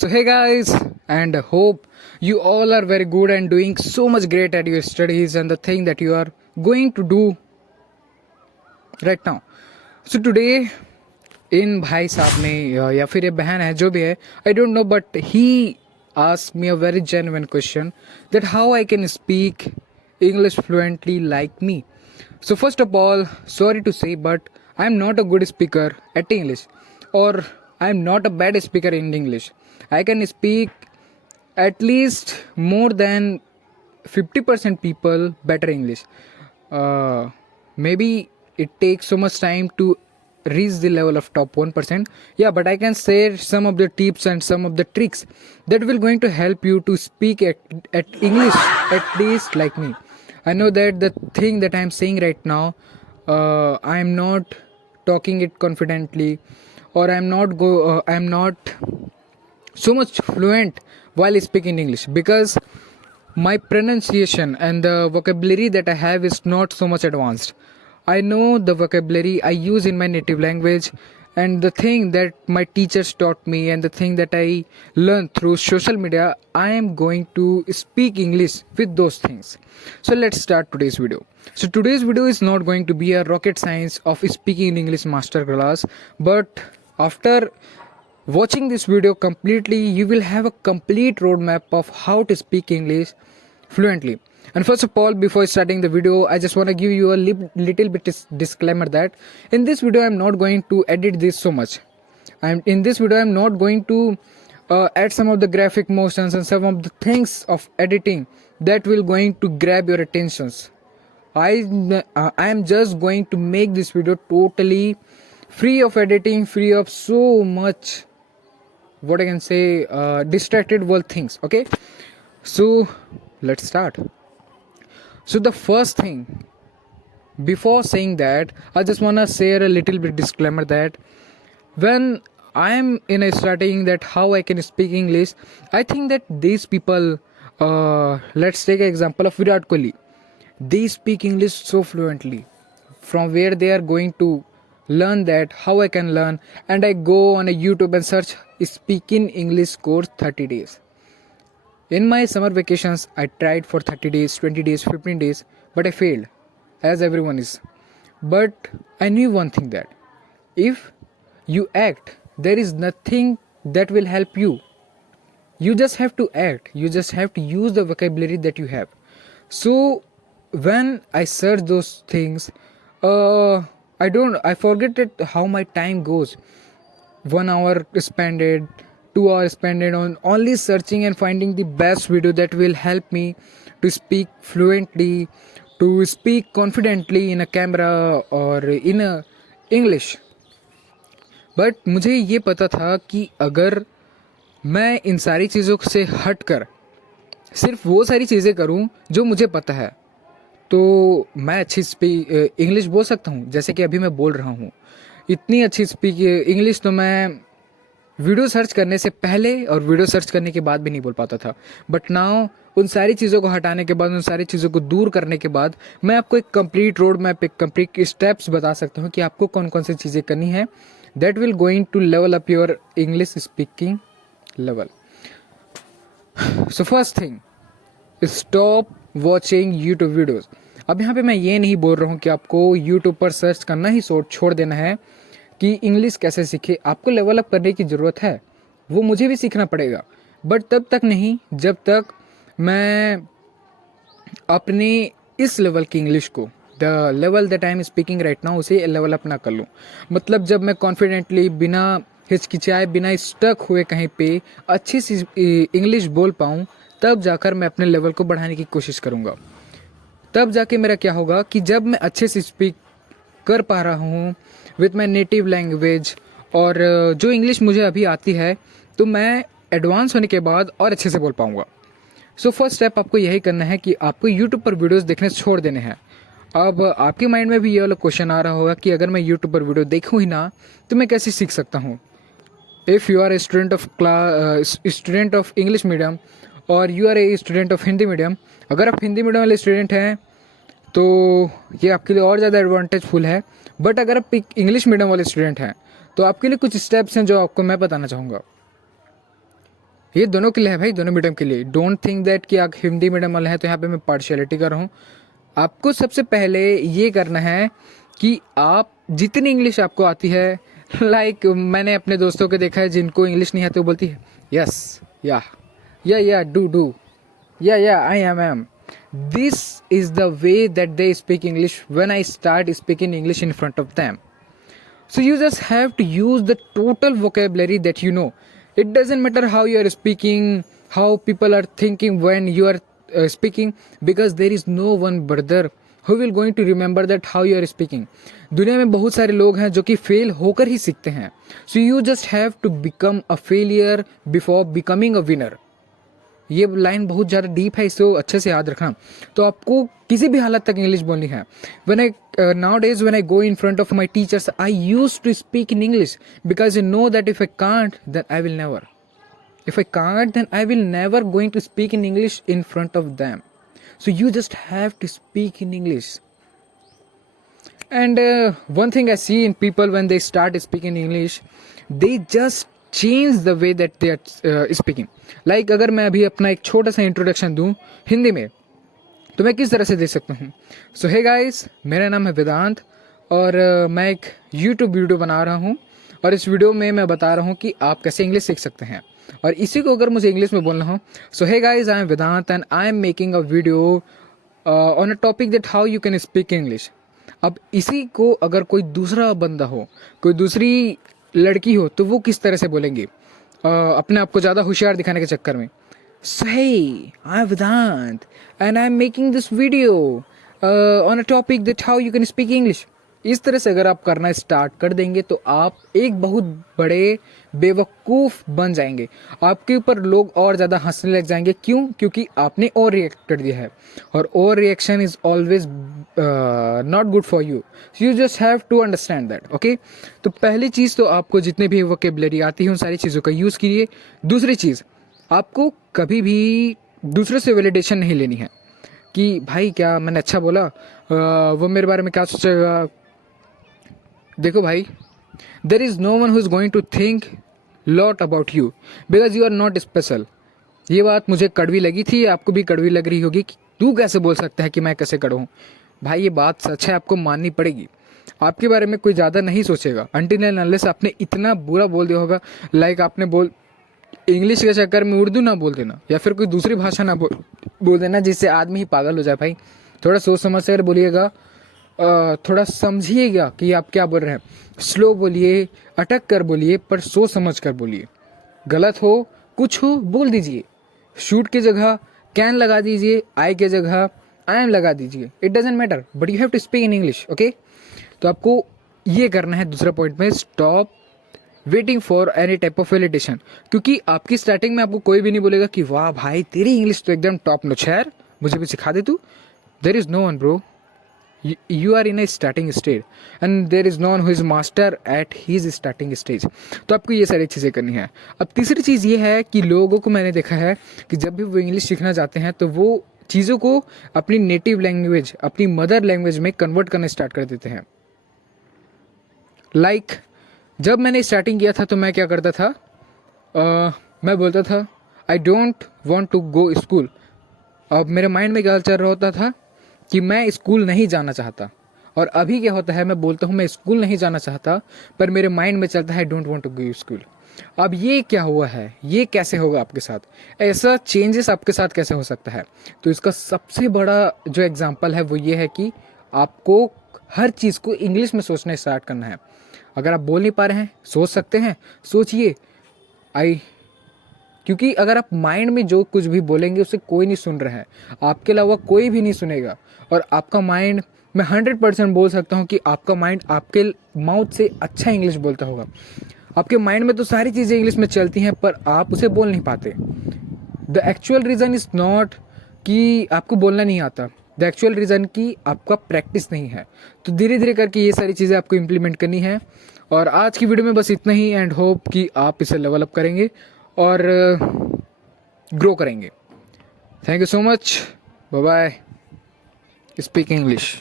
So hey guys, and hope you all are very good and doing so much great at your studies and the thing that you are going to do right now. So today इन भाई साहब ने या फिर ये बहन है जो भी है I don't know but he ask me a very genuine question that how I can speak English fluently like me. So first of all, sorry to say, but I am not a good speaker at English, or I am not a bad speaker in English. I can speak at least more than 50% people better English. Maybe it takes so much time to reach the level of top 1%. Yeah, but I can share some of the tips and some of the tricks that will going to help you to speak at English at least like me. I know that the thing that I am saying right now, I am not talking it confidently, or I am not so much fluent while speaking English, because my pronunciation and the vocabulary that I have is not so much advanced. I know the vocabulary I use in my native language, and the thing that my teachers taught me and the thing that I learned through social media, I am going to speak English with those things. So let's start today's video. So today's video is not going to be a rocket science of speaking in English masterclass, but after watching this video completely, you will have a complete roadmap of how to speak English fluently. And first of all, before starting the video, I just want to give you a little bit disclaimer that in this video I'm not going to edit this so much. In this video I'm not going to add some of the graphic motions and some of the things of editing that will going to grab your attentions. I am just going to make this video totally free of editing, free of so much, what I can say, distracted world things. Okay, so let's start. So the first thing, before saying that, I just want to share a little bit disclaimer that when I am in a starting that how I can speak English, I think that these people, let's take an example of Virat Kohli. They speak English so fluently. From where they are going to learn that, how I can learn, and I go on a YouTube and search speaking English course 30 days. In my summer vacations, I tried for 30 days, 20 days, 15 days, but I failed, as everyone is. But I knew one thing, that if you act, there is nothing that will help you. You just have to act. You just have to use the vocabulary that you have. So when I search those things, I forget it how my time goes. 1 hour spent, 2 hours spent on only searching and finding the best video that will help me to speak fluently, to speak confidently in a camera or in a English. But मुझे ये पता था कि अगर मैं इन सारी चीज़ों से हट कर सिर्फ वो सारी चीज़ें करूं जो मुझे पता है, तो मैं अच्छी इंग्लिश बोल सकता हूं, जैसे कि अभी मैं बोल रहा हूं. इतनी अच्छी इंग्लिश तो मैं वीडियो सर्च करने से पहले और वीडियो सर्च करने के बाद भी नहीं बोल पाता था. बट नाउ उन सारी चीज़ों को हटाने के बाद, उन सारी चीज़ों को दूर करने के बाद, मैं आपको एक कंप्लीट रोड मैप, एक कंप्लीट स्टेप्स बता सकता हूँ कि आपको कौन कौन सी चीज़ें करनी है that will going to level up your English speaking level. So first thing, stop watching YouTube videos. अब यहाँ पे मैं ये नहीं बोल रहा हूँ कि आपको YouTube पर सर्च करना ही छोड़ देना है कि इंग्लिश कैसे सीखे. आपको लेवल अप करने की ज़रूरत है, वो मुझे भी सीखना पड़ेगा, बट तब तक नहीं जब तक मैं अपने इस लेवल की इंग्लिश को, the level that I am speaking right now, उसे लेवल अप ना कर लूँ. मतलब जब मैं कॉन्फिडेंटली, बिना हिचकिचाए, बिना स्टक हुए कहीं पे अच्छी सी इंग्लिश बोल पाऊँ, तब जाकर मैं अपने लेवल को बढ़ाने की कोशिश करूँगा. तब जाके मेरा क्या होगा कि जब मैं अच्छे से स्पीक कर पा रहा हूँ विथ माई नेटिव लैंग्वेज, और जो इंग्लिश मुझे अभी आती है, तो मैं एडवांस होने के बाद और अच्छे से बोल पाऊँगा. सो फर्स्ट स्टेप आपको यही करना है कि आपको यूट्यूब पर वीडियोज़ देखने छोड़ देने हैं. अब आपके माइंड में भी ये वाला क्वेश्चन आ रहा होगा कि अगर मैं यूट्यूब पर वीडियो देखूँ ही ना, तो मैं कैसे सीख सकता हूँ. If you are a student of English medium और you are a student of Hindi medium, अगर आप हिंदी मीडियम वाले स्टूडेंट हैं तो ये आपके लिए और ज़्यादा एडवांटेजफुल है. बट अगर आप इंग्लिश मीडियम वाले स्टूडेंट हैं तो आपके लिए कुछ स्टेप्स हैं जो आपको मैं बताना चाहूँगा. ये दोनों के लिए है भाई, दोनों मीडियम के लिए। डोंट थिंक दैट कि आप हिंदी मीडियम वाले हैं तो यहाँ पे मैं पार्शियलिटी कर रहा हूँ। आपको सबसे पहले ये करना है कि आप जितनी इंग्लिश आपको आती है, लाइक मैंने अपने दोस्तों को देखा है जिनको इंग्लिश नहीं आती, वो बोलती है यस या डू या I am this is the way that they speak English when I start speaking English in front of them. So you just have to use the total vocabulary that you know. It doesn't matter how you are speaking, how people are thinking when you are speaking, because there is no one brother who will going to remember that how you are speaking. दुनिया में बहुत सारे लोग हैं जो कि fail होकर ही सीखते हैं. So you just have to become a failure before becoming a winner. ये लाइन बहुत ज़्यादा डीप है, इसको अच्छे से याद रखना. तो आपको किसी भी हालत तक इंग्लिश बोलनी है. Nowadays when I go in front of my teachers, I used to speak in English because I know that if I can't, then I will never. If I can't, then I will never going to speak in English in front of them. So you just have to speak in English. And one thing I see in people when they start speaking English, they just change the way that they are speaking. Like अगर मैं अभी अपना एक छोटा सा introduction दूं हिंदी में, तो मैं किस तरह से दे सकता हूँ. सो हे गाइस, मेरा नाम है वेदांत और मैं एक यूट्यूब वीडियो बना रहा हूँ और इस वीडियो में मैं बता रहा हूँ कि आप कैसे इंग्लिश सीख सकते हैं. और इसी को अगर मुझे इंग्लिश में बोलना हो, so hey guys, I am Vedant and I am making a video on a topic that how you can speak English. अब इसी को अगर कोई दूसरा बंदा हो, कोई दूसरी लड़की हो, तो वो किस तरह से बोलेंगी अपने आप को ज़्यादा होशियार दिखाने के चक्कर में. So hey, I'm Vedant and I'm making this video on a topic that how you can speak English. इस तरह से अगर आप करना स्टार्ट कर देंगे तो आप एक बहुत बड़े बेवकूफ़ बन जाएंगे. आपके ऊपर लोग और ज़्यादा हंसने लग जाएंगे. क्यों? क्योंकि आपने और रिएक्ट कर दिया है और और reaction is always not good for you. You just have to understand that. Okay, तो पहली चीज़ तो आपको जितने भी वोकेबलरी आती है उन सारी चीज़ों का यूज़ कीजिए. दूसरी चीज़, आपको कभी भी दूसरे से वैलिडेशन नहीं लेनी है कि भाई क्या मैंने अच्छा बोला, वो मेरे बारे में क्या सोचेगा. देखो भाई, there is no one who is going to think lot about you because you are not special. ये बात मुझे कड़वी लगी थी, आपको भी कड़वी लग रही होगी कि तू कैसे बोल सकता है कि मैं कैसे कड़वा हूँ. भाई ये बात सच है, आपको माननी पड़ेगी. आपके बारे में कोई ज़्यादा नहीं सोचेगा अनटिल एंड अनलेस आपने इतना बुरा बोल दिया होगा. लाइक आपने इंग्लिश के चक्कर में उर्दू ना बोल देना या फिर कोई दूसरी भाषा ना बोल देना जिससे आदमी ही पागल हो जाए. भाई थोड़ा सोच समझ कर बोलिएगा, थोड़ा समझिएगा कि आप क्या बोल रहे हैं. स्लो बोलिए, अटक कर बोलिए, पर सोच समझ कर बोलिए. गलत हो, कुछ हो, बोल दीजिए. शूट की जगह कैन लगा दीजिए, आई के जगह आई एम लगा दीजिए. It doesn't matter, but you have to speak in English. Okay, तो आपको ये करना है. दूसरा पॉइंट में, stop waiting for any type of validation. क्योंकि आपकी स्टार्टिंग में आपको कोई भी नहीं बोलेगा कि वाह भाई तेरी इंग्लिश तो एकदम टॉप नॉच है यार, मुझे भी सिखा दे तू. There is no one bro, you are in a starting stage and there is no one who is master at his starting stage. तो आपको ये सारी चीज़ें करनी है. अब तीसरी चीज़ ये है कि लोगों को मैंने देखा है कि जब भी वो इंग्लिश सीखना चाहते हैं तो वो चीज़ों को अपनी नेटिव लैंग्वेज, अपनी मदर लैंग्वेज में कन्वर्ट करना स्टार्ट कर देते हैं. लाइक जब मैंने स्टार्टिंग किया था तो मैं क्या करता था, मैं बोलता था I don't want to go school. अब मेरे माइंड में क्या चल रहा होता था कि मैं स्कूल नहीं जाना चाहता. और अभी क्या होता है, मैं बोलता हूँ मैं स्कूल नहीं जाना चाहता, पर मेरे माइंड में चलता है don't want to go school. अब ये क्या हुआ है, ये कैसे होगा आपके साथ, ऐसा चेंजेस आपके साथ कैसे हो सकता है. तो इसका सबसे बड़ा जो एग्जांपल है वो ये है कि आपको हर चीज़ को इंग्लिश में सोचना स्टार्ट करना है. अगर आप बोल नहीं पा रहे हैं, सोच सकते हैं, सोचिए. क्योंकि अगर आप माइंड में जो कुछ भी बोलेंगे उसे कोई नहीं सुन रहा है, आपके अलावा कोई भी नहीं सुनेगा. और आपका माइंड, मैं 100% बोल सकता हूँ कि आपका माइंड आपके माउथ से अच्छा इंग्लिश बोलता होगा. आपके माइंड में तो सारी चीज़ें इंग्लिश में चलती हैं पर आप उसे बोल नहीं पाते. The actual reason is not कि आपको बोलना नहीं आता, द एक्चुअल रीज़न कि आपका प्रैक्टिस नहीं है. तो धीरे धीरे करके ये सारी चीज़ें आपको इम्प्लीमेंट करनी है. और आज की वीडियो में बस इतना ही एंड होप कि आप इसे लेवल अप करेंगे और ग्रो करेंगे. Thank you so much. Bye bye. Speak English.